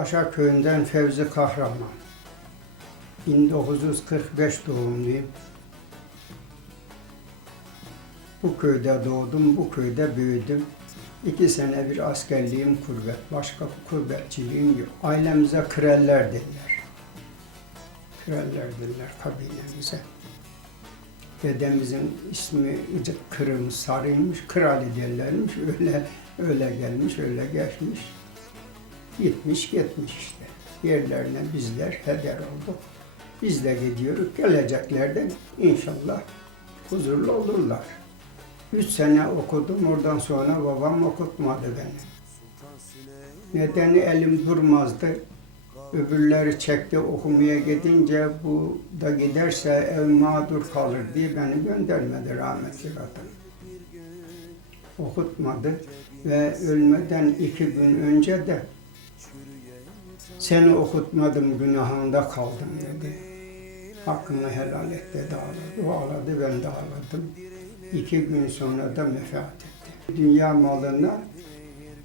Hacıbaşa köyünden Fevzi Kahraman. 1945 doğumluyum. Bu köyde doğdum, bu köyde büyüdüm. İki sene bir askerliğim kurbet, başka kurbetçiliğim yok. Ailemize kreller dediler. Kreller dediler kabilemize. Dedemizin ismi Kırım Sarıymış, Krali derlermiş. Öyle öyle gelmiş, öyle geçmiş. Gitmiş gitmiş işte. Yerlerine bizler heder olduk. Biz de gidiyoruz. Geleceklerden inşallah huzurlu olurlar. Üç sene okudum. Oradan sonra babam okutmadı beni. Nedeni elim durmazdı. Öbürleri çekti okumaya gidince bu da giderse ev mağdur kalır diye beni göndermedi rahmetli kadın. Okutmadı ve ölmeden iki gün önce de seni okutmadım günahında kaldım dedi. Hakkını helal et dedi ağladı. O ağladı ben de ağladım. İki gün sonra da vefat etti. Dünya malına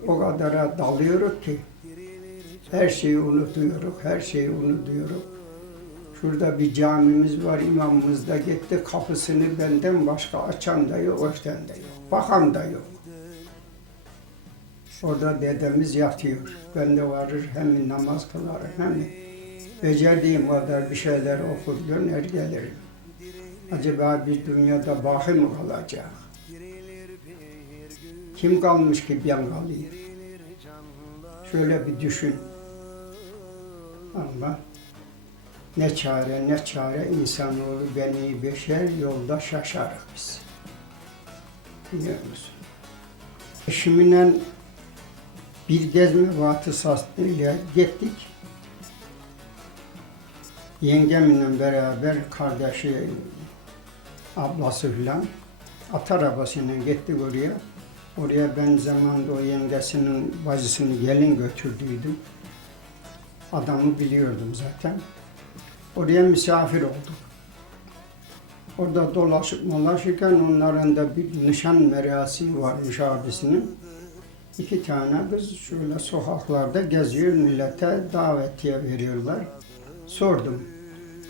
o kadara dalıyoruz ki her şeyi unutuyoruz, her şeyi unutuyoruz. Şurada bir camimiz var, imamımız da gitti. Kapısını benden başka açan da yok, örten de yok. Bakan da yok. Orada dedemiz yatıyor. Ben de varır hem namaz kılarım hem becerdiğim kadar bir şeyler okur döner gelirim. Acaba bir dünyada baki mi kalacak? Kim kalmış ki ben kalayım? Şöyle bir düşün. Ama ne çare ne çare insanoğlu beni beşer yolda şaşarız biz. Biliyor musun? Eşimle bir gezme vasıtasıyla gittik. Yengemle beraber kardeşi, ablası filan at arabasıyla gittik oraya. Oraya ben zamanında o yengesinin bacısını gelin götürdüydüm. Adamı biliyordum zaten. Oraya misafir olduk. Orada dolaşıp dolaşırken onların da bir nişan merasimi varmış abisinin. İki tane kız şöyle sokaklarda geziyor, millete davetiye veriyorlar. Sordum.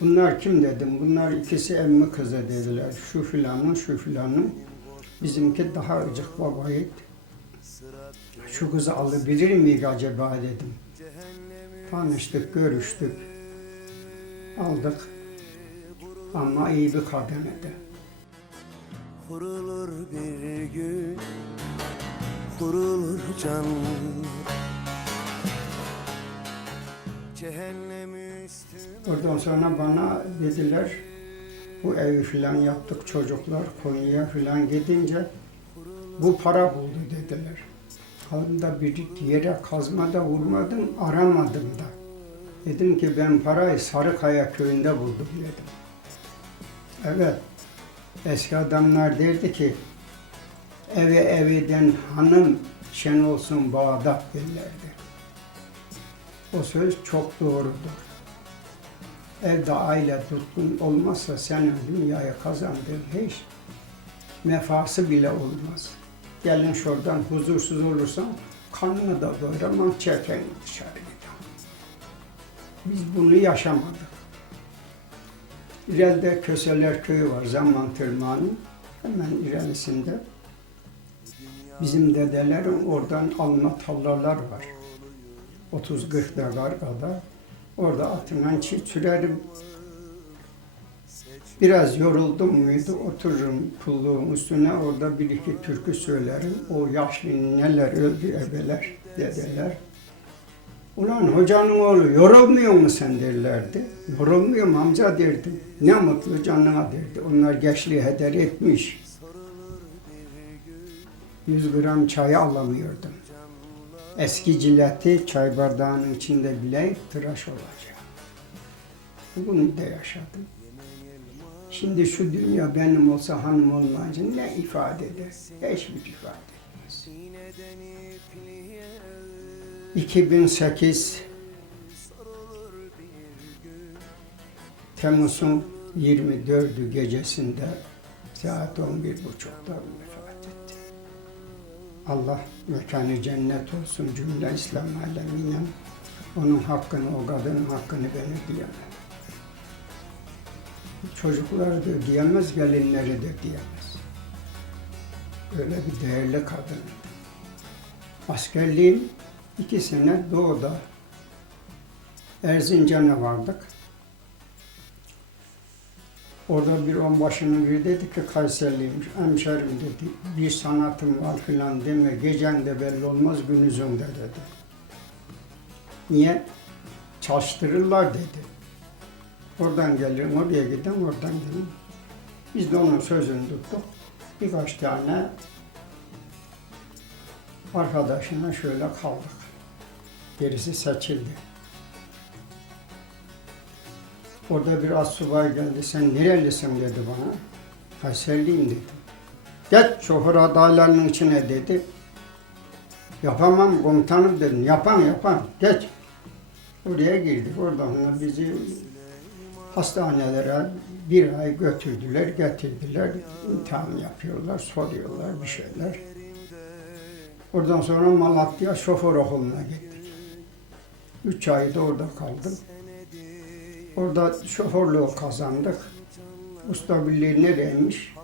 Bunlar kim dedim. Bunlar ikisi emmi kızı dediler. Şu filanın, şu filanın. Bizimki daha ıcık babaydı. Şu kızı alabilir miyiz acaba dedim. Tanıştık, görüştük. Aldık. Ama iyi bir kadınıydı. Kurulur bir gün Kurulur can Cehennem üstüne Oradan sonra bana dediler, bu evi filan yaptık çocuklar Konya'ya filan gidince bu para buldu dediler. Halımda bir yere kazmada vurmadım, aramadım da. Dedim ki ben parayı Sarıkaya köyünde buldum dedim. Evet, eski adamlar derdi ki eve eviden hanım şen olsun Bağdat derlerdi. O söz çok doğrudur. Evde aile tutkun olmazsa senin dünyaya kazandığın hiç mefası bile olmaz. Gelin şuradan huzursuz olursan kanını da doyuramam çeken dışarı gider. Biz bunu yaşamadık. İleride Köseler Köyü var zaman tırmanın hemen ilerisinde. Bizim dedelerin oradan alma tarlalar var. 30-40 dekar kadar. Orada atından çift sürerim. Biraz yoruldum muydu otururum pulluğun üstüne orada bir iki türkü söylerim. O yaşlı neler öldü ebeler, dedeler. Ulan hocanın oğlu yorulmuyor mu sen derlerdi. Yorulmuyorum amca derdim. Ne mutlu canına derdi. Onlar gençliği heder etmiş. 100 gram çayı alamıyordum. Eski cileti çay bardağının içinde bile tıraş olacak. Bunu da yaşadım. Şimdi şu dünya benim olsa hanım olmayınca ne ifade eder? Hiçbir ifade etmez. 2008 Temmuz'un 24'ü gecesinde saat 11.30'da vefat. Allah mekanı cennet olsun cümle İslam alemine. Onun hakkını, o kadının hakkını ben ödeyemem. Çocukları da ödeyemez, gelinleri de ödeyemez. Öyle bir değerli kadın. Askerliğim iki sene doğuda Erzincan'a vardık. Orada bir onbaşının biri dedi ki Kayserliymiş, hemşerim dedi, bir sanatım var filan deme, gecen de belli olmaz, günüzün de dedi. Niye? Çalıştırırlar dedi. Oradan gelirim, oraya gidin, oradan gelin. Biz de onun sözünü tuttuk. Birkaç tane arkadaşına şöyle kaldık. Gerisi seçildi. Orada bir asubay geldi, sen nerelisin dedi bana. Kayserliyim dedim. Geç şoför adaylarının içine dedi. Yapamam komutanım dedim. Yapan yapan. Geç. Oraya girdik. Oradan bizi hastanelere bir ay götürdüler, getirdiler. İmtihan yapıyorlar, soruyorlar bir şeyler. Oradan sonra Malatya şoför okuluna gittik. Üç ay da orada kaldım. Orada şoförlüğü kazandık. Usta birliği nereymiş?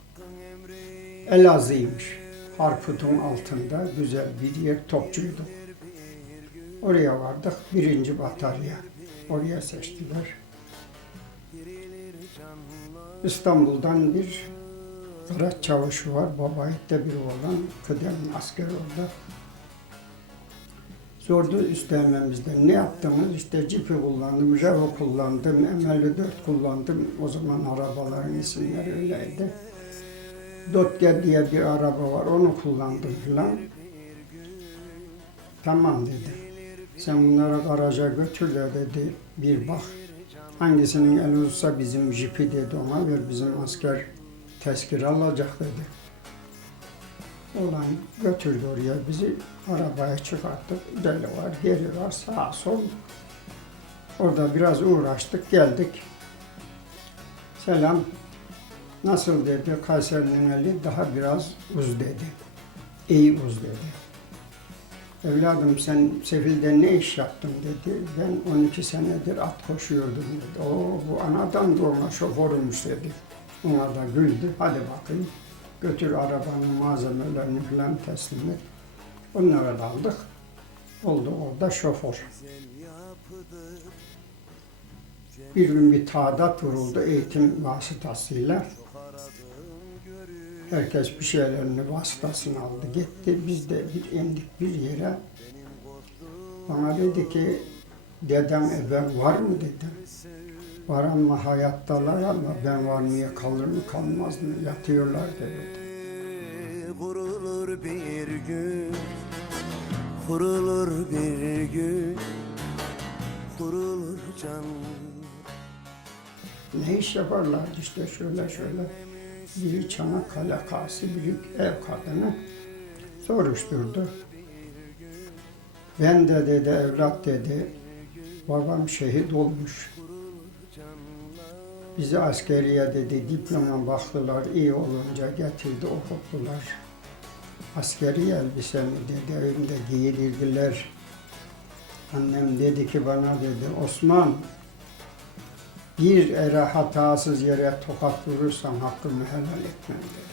Elazığ'ymış. Harput'un altında güzel bir yer topçuydu. Oraya vardık. Birinci batarya. Oraya seçtiler. İstanbul'dan bir Karaç çavuşu var. Babayette bir oğlan. Kıdemli asker orada. Sordu üstlenmemizden ne yaptınız? İşte cipi kullandım, Revo kullandım, ML4 kullandım. O zaman arabaların isimleri öyleydi. Dotge diye bir araba var, onu kullandım filan. Tamam dedi. Sen bunları garaja götür de dedi, bir bak. Hangisinin el olursa bizim jipi dedi ona ver, bizim asker tezkire alacak dedi. Olan götürdü oraya bizi arabaya çıkarttık. Deli var, geri var, sağ sol. Orada biraz uğraştık, geldik. Selam. Nasıl dedi, Kayseri'nin eli daha biraz uz dedi. İyi uz dedi. Evladım sen Sefil'de ne iş yaptın dedi. Ben 12 senedir at koşuyordum dedi. O bu anadan doğma şoförümüş dedi. Ona da güldü. Hadi bakayım götür arabanın malzemelerini falan teslim et. Onlara da aldık. Oldu orada şoför. Bir gün bir taadat vuruldu eğitim vasıtasıyla. Herkes bir şeylerini vasıtasını aldı gitti. Biz de bir indik bir yere. Bana dedi ki dedem ebem var mı dedi. Var ama hayattalar ama ben var mı kalır mı kalmaz mı yatıyorlar dedi. Kurulur bir gün Kurulur bir gün Kurulur can Ne iş yaparlar işte şöyle şöyle. Biri Çanakkale Kası, biri ev kadını soruşturdu. Ben de dedi evlat dedi, babam şehit olmuş. Bizi askeriye dedi diploma baktılar, iyi olunca getirdi okuttular. Askeri elbisemi dedi evimde giydirdiler. Annem dedi ki bana dedi Osman bir ere hatasız yere tokat vurursan hakkımı helal etmem dedi.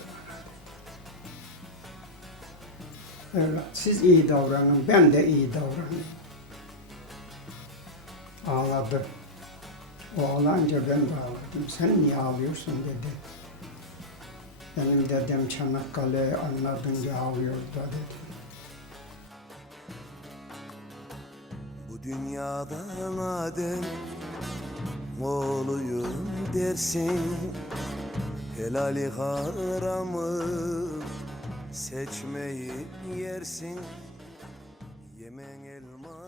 Evlat siz iyi davranın ben de iyi davranayım. Ağladı. Ağlayınca ben de. Sen niye ağlıyorsun dedi. Benim dedem Çanakkale'yi anladınca ağlıyordu da dedi. Bu dünyada madem Oğluyum dersin Helali haramı Seçmeyi yersin Yemen elmalını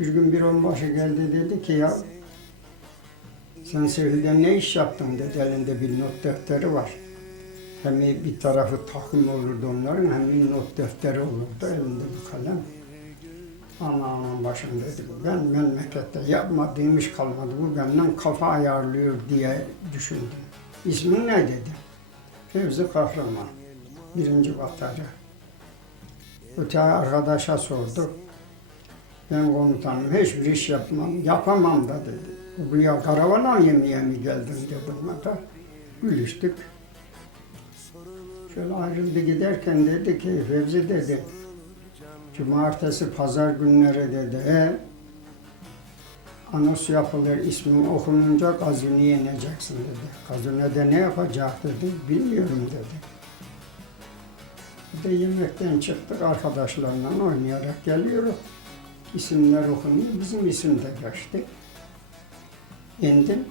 Bir gün bir onbaşı geldi dedi ki ya sen Sevil'de ne iş yaptın dedi elinde bir not defteri var. Hem bir tarafı takım olurdu onların hem bir not defteri olurdu elinde bir kalem. Aman aman başım dedi ben memlekette yapmadığım iş kalmadı bu benden kafa ayarlıyor diye düşündüm. İsmin ne dedi. Fevzi Kahraman. Birinci batarya. Öte arkadaşa sorduk. Ben komutanım hiçbir iş yapmam, yapamam da dedi. Buraya karavana yemeğe mi geldin dedim hatta. Gülüştük. Şöyle ayrıldı giderken dedi ki Fevzi dedi. Cumartesi, pazar günleri dedi. E, anons yapılır, ismin okununca gazinoya ineceksin dedi. Gazinoda ne yapacak dedi, bilmiyorum dedi. Bir de yemekten çıktık arkadaşlarla oynayarak geliyoruz. İsimler okunuyor, bizim isim de geçti. İndim,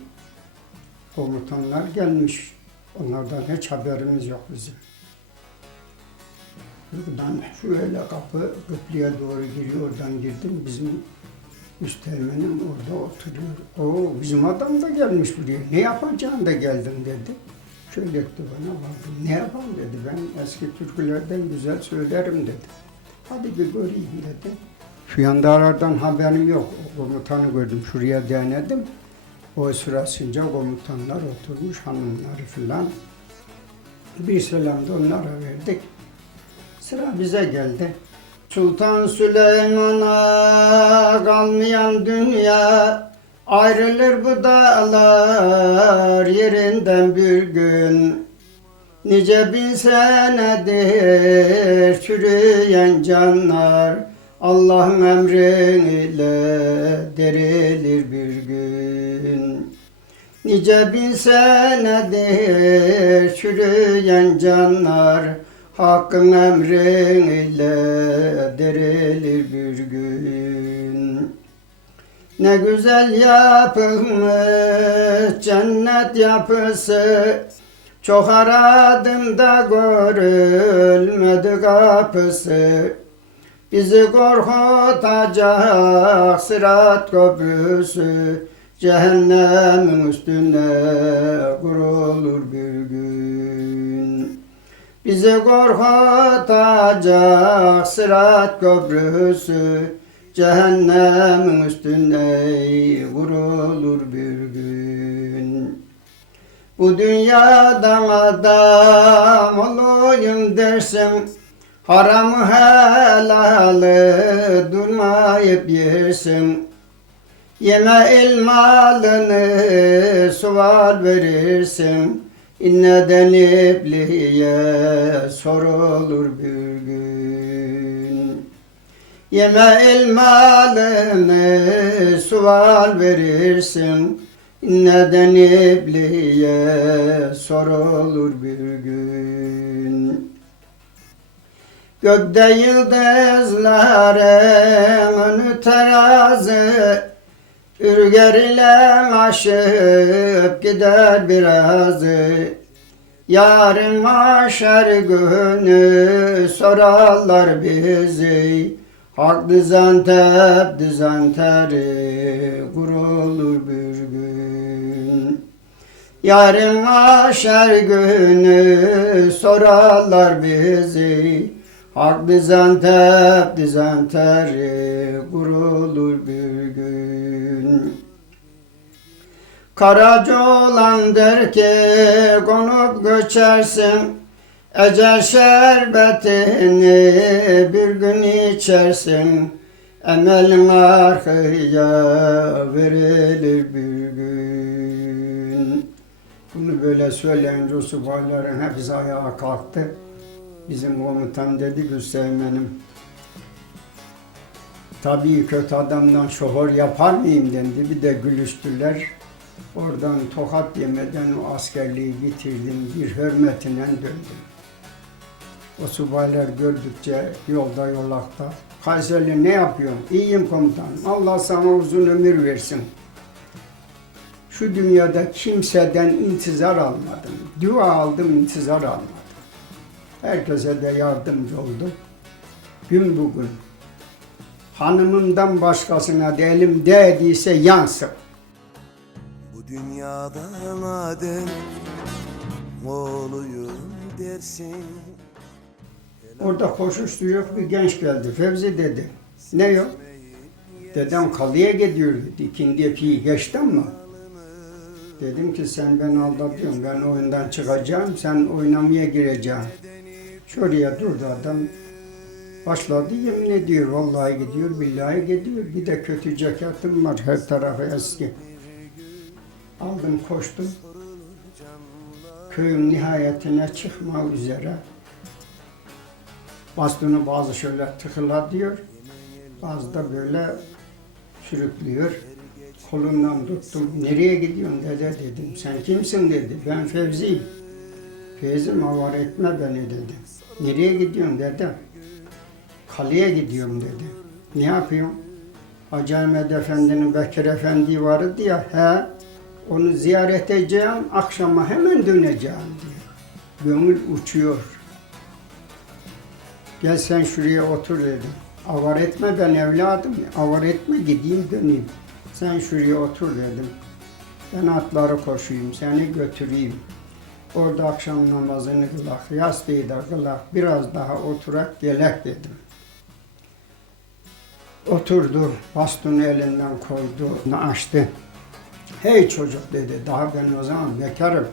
komutanlar gelmiş. Onlardan hiç haberimiz yok bizim. Buradan şöyle kapı, köprüye doğru giriyor, oradan girdim. Bizim üsteğmenim orada oturuyor. O bizim adam da gelmiş buraya. Ne yapacaksın da geldin dedi. Şöyle etti bana baktım. Ne yapalım dedi. Ben eski türkülerden güzel söylerim dedi. Hadi bir göreyim dedi. Şu yandalardan haberim yok. Komutanı gördüm. Şuraya denedim. O sırasınca komutanlar oturmuş, hanımları filan. Bir selam da onlara verdik. Sıra bize geldi. Sultan Süleyman'a kalmayan dünya Ayrılır bu dağlar yerinden bir gün Nice bin senedir çürüyen canlar Allah'ın emriyle derilir bir gün. Nice bin senedir çürüyen canlar Hakkın emriyle derilir bir gün. Ne güzel yapılmış cennet yapısı Çok aradım da görülmedi kapısı Bizi korkutacak sırat köprüsü Cehennemin üstüne kurulur bir gün. Bizi korkutacak sırat köprüsü Cehennemin üstüne vurulur bir gün. Bu dünyadan adam olayım dersin Haramı helalı durmayıp yersin Yeme ilmalını sual verirsin. İnneden ibliye sorulur bir gün. Yeme ilmalını sual verirsin. İnneden ibliye sorulur bir gün Gökte yıldızların önü terazi Ürger ile aşıp gider birazı Yarın maşer günü sorarlar bizi Hak dizan tep dizan teri kurulur bir gün. Yarın maşer günü sorarlar bizi Hak dizan tep dizan teri kurulur bir gün. Karaca olan der ki konup göçersin Ecel şerbetini bir gün içersin. Emelin arkaya verilir bir gün. Bunu böyle söyleyince subayların hepsi ayağa kalktı. Bizim komutan dedi ki Hüseyin'im Tabii kötü adamdan şoför yapar mıyım dedi. Bir de gülüştüler. Oradan tokat yemeden o askerliği bitirdim. Bir hürmetine döndüm. O subaylar gördükçe yolda yolakta. Kayserli ne yapıyorsun? İyiyim komutanım. Allah sana uzun ömür versin. Şu dünyada kimseden intizar almadım. Dua aldım, intizar almadım. Herkese de yardımcı oldum. Gün bugün hanımımdan başkasına da elim değdiyse yansın. Bu dünyadan adem oğluyum dersin Orada koşuşturuyor bir genç geldi. Fevzi dedi. Ne yok? Dedem kalıya gidiyor dedi. İkindi epiyi geçtin mi? Dedim ki sen beni aldatıyorsun. Ben oyundan çıkacağım. Sen oynamaya gireceksin. Şuraya durdu adam. Başladı yemin ediyor, vallahi gidiyor, billahi gidiyor. Bir de kötü ceketim var, her tarafı eski. Aldım koştum. Köyün nihayetine çıkma üzere. Bastonu bazı şöyle tıkıla diyor. Bazı da böyle sürüklüyor. Kolundan tuttum. Nereye gidiyorsun dede dedim. Sen kimsin dedi. Ben Fevzi'yim. Fevzi avar etme beni dedi. Nereye gidiyorsun dedim. Kaleye gidiyorum dedi. Ne yapıyorsun? Hacı Ahmet Efendi'nin Bekir Efendi vardı ya. He. Onu ziyaret edeceğim. Akşama hemen döneceğim diyor. Gönül uçuyor. Gel sen şuraya otur dedim. Avar etme ben evladım. Avar etme gideyim döneyim. Sen şuraya otur dedim. Ben atları koşuyum, seni götüreyim. Orada akşam namazını kılak, yastığı da kılak, biraz daha oturak gelek dedim. Oturdu, bastonu elinden koydu, açtı. Hey çocuk dedi, daha ben o zaman bekarım.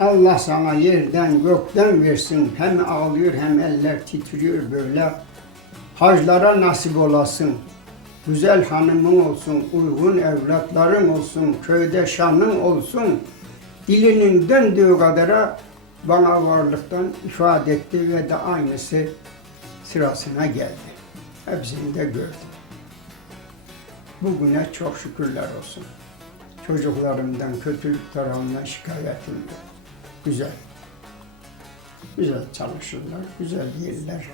Allah sana yerden gökten versin. Hem ağlıyor hem eller titriyor böyle. Haclara nasip olasın. Güzel hanımın olsun, uygun evlatların olsun, köyde şanın olsun. Dilinin döndüğü kadara bana varlıktan ifade etti ve de aynısı sırasına geldi. Hepsini de gördüm. Bugüne çok şükürler olsun. Çocuklarımdan kötülük tarafından şikayetim yok. Güzel. Güzel çalışırlar, güzel yerler.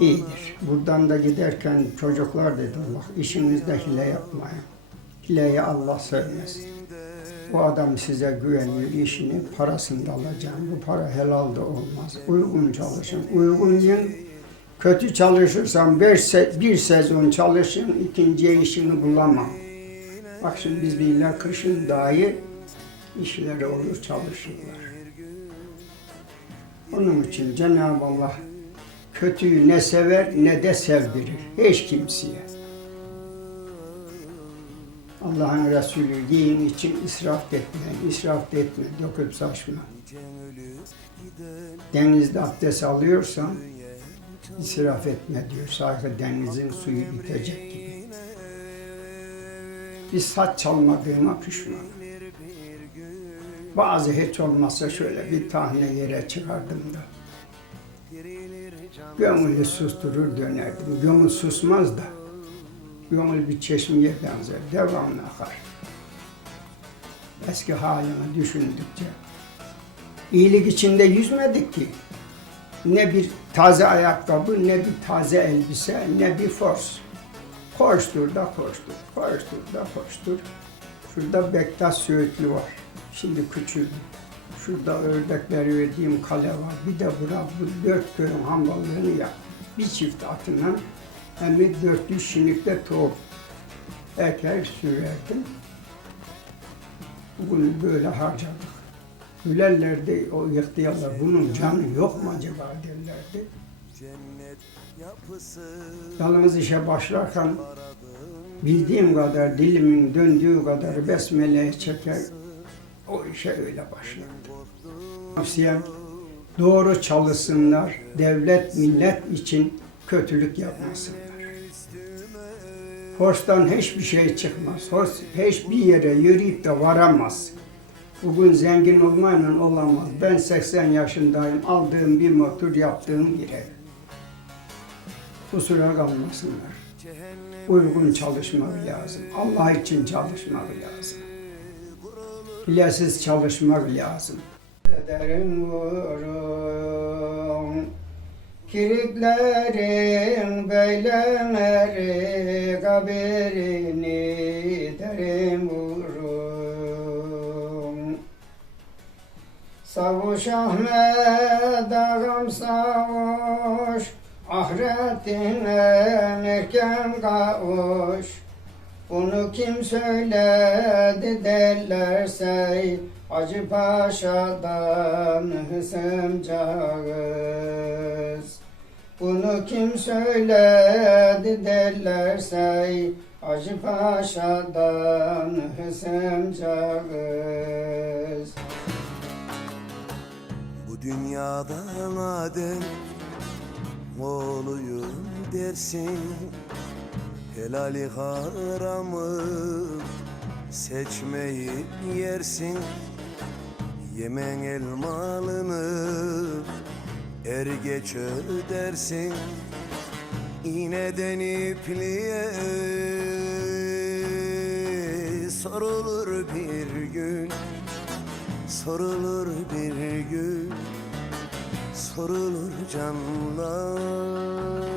İyidir. Buradan da giderken çocuklar dedi Allah işinizde hile yapmayın. Hileyi Allah sevmez. Bu adam size güveniyor işini parasını da alacağım. Bu para helal da olmaz. Uygun çalışın. Uygun yiyin. Kötü çalışırsan bir, se- bir sezon çalışın, ikinciye işini bulamam. Bak şimdi biz billah kışın dahi işleri olur çalışırlar. Onun için Cenab-ı Allah kötüyü ne sever ne de sevdirir. Hiç kimseye. Allah'ın Resulü yiyin için israf etme, israf etme, döküp saçma. Denizde abdest alıyorsan israf etme diyor. Sanki denizin suyu bitecek gibi. Bir saç çalmadığıma pişman. Bazı hiç olmazsa şöyle bir tahne yere çıkardım da. Gönülü susturur dönerdim. Gönül susmaz da. Gönül bir çeşmeye benzer. Devamlı akar. Eski halini düşündükçe. İyilik içinde yüzmedik ki. Ne bir taze ayakkabı, ne bir taze elbise, ne bir fors. Koştur da koştur, koştur da koştur. Şurada Bektaş Söğütlü var. Şimdi küçüldü. Şurada ördekleri verdiğim kale var. Bir de bura bu dört köyün hamballığını yap. Bir çift atından hem de dörtlü şinikte tohum eker sürerdim. Bugün böyle harcadık. Gülerlerdi o ihtiyarlar bunun canı yok mu acaba derlerdi. Yalnız işe başlarken bildiğim kadar dilimin döndüğü kadar besmele'ye çeker o işe öyle başlardı. Tavsiyem doğru çalışsınlar, devlet millet için kötülük yapmasınlar. Hoştan hiçbir şey çıkmaz. Hoş hiçbir yere yürüyüp de varamaz. Bugün zengin olmayla olamaz. Ben 80 yaşındayım. Aldığım bir motor, yaptığım bir ev. Kusura kalmasınlar. Uygun çalışmak lazım. Allah için çalışmak lazım. Hilesiz çalışmak lazım. Ederim vurun Kiriklerin beylemeri kabirini derim vurun Savuş Ahmet ağam savuş Ahiretine erken kavuş. Bunu kim söyledi derlerse Hacı Paşa'dan hısımcağız Bunu kim söyledi derlerse Hacı Paşa'dan hısımcağız Bu dünyada madem oğluyum dersin Helali haramı seçmeyi yersin. Yemen elmalını er geç ödersin İğneden ipliğe. Sorulur bir gün Sorulur bir gün Sorulur canlar